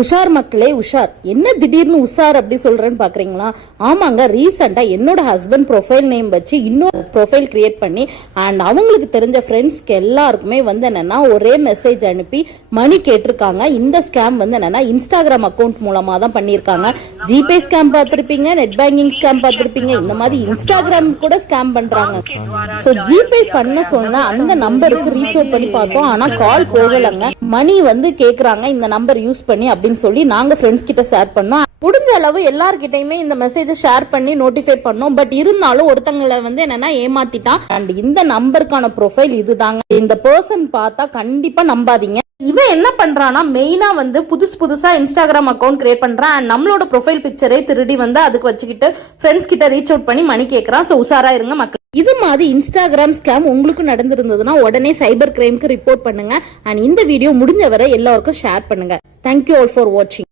உஷார் மக்களே உஷார். என்ன திடீர்னு உஷார் அப்படி சொல்றேன்னு பாக்குறீங்களா? ஆமாங்க, ரீசெண்டா என்னோட ஹஸ்பண்ட் ப்ரொஃபைல் நேம் வச்சு இன்னொரு ப்ரொஃபைல் கிரியேட் பண்ணி அண்ட் அவங்களுக்கு தெரிஞ்ச ஃப்ரெண்ட்ஸ்க்கு எல்லாருக்குமே என்னன்னா ஒரே மெசேஜ் அனுப்பி மணி கேட்டிருக்காங்க. இந்த ஸ்கேம் என்னன்னா இன்ஸ்டாகிராம் அக்கௌண்ட் மூலமா தான் பண்ணிருக்காங்க. ஜிபே ஸ்கேம் பார்த்திருப்பீங்க, நெட் பேங்கிங் ஸ்கேம் பார்த்திருப்பீங்க, இந்த மாதிரி இன்ஸ்டாகிராம் கூட ஸ்கேம் பண்றாங்க. சோ ஜிபே பண்ண சொன்ன அந்த நம்பருக்கு ரீச் அவுட் பண்ணி பார்த்தோம், ஆனா கால் போகலங்க. மணி கேக்குறாங்க இந்த நம்பர் யூஸ் பண்ணி அப்படின்னு சொல்லி நாங்க ஃப்ரெண்ட்ஸ் கிட்ட ஷேர் பண்ணோம். முடிஞ்ச அளவு எல்லார்கிட்டயுமே இந்த மெசேஜை ஷேர் பண்ணி நோட்டிஃபை பண்ணோம். பட் இருந்தாலும் ஒருத்தங்களை என்னன்னா ஏமாத்திட்டான். அண்ட் இந்த நம்பருக்கான ப்ரொஃபைல் இதுதாங்க. இந்த பர்சன் பார்த்தா கண்டிப்பா நம்பாதீங்க. இவன் என்ன பண்றானா மெயினா புதுசா இன்ஸ்டாகிராம் அக்கௌண்ட் கிரியேட் பண்றான். அண்ட் நம்மளோட ப்ரொஃபைல் பிக்சரை திருடி அதுக்கு வச்சுக்கிட்டு ஃப்ரெண்ட்ஸ் கிட்ட ரீச் அவுட் பண்ணி மணி கேட்கறான். சோ உஷாரா இருங்க மக்கள். இது மாதிரி இன்ஸ்டாகிராம் ஸ்கேம் உங்களுக்கு நடந்திருந்ததுன்னா உடனே சைபர் கிரைம்க்கு ரிப்போர்ட் பண்ணுங்க. அண்ட் இந்த வீடியோ முடிஞ்ச வரை எல்லாருக்கும் ஷேர் பண்ணுங்க. தேங்க்யூ ஆல் ஃபார் வாட்சிங்.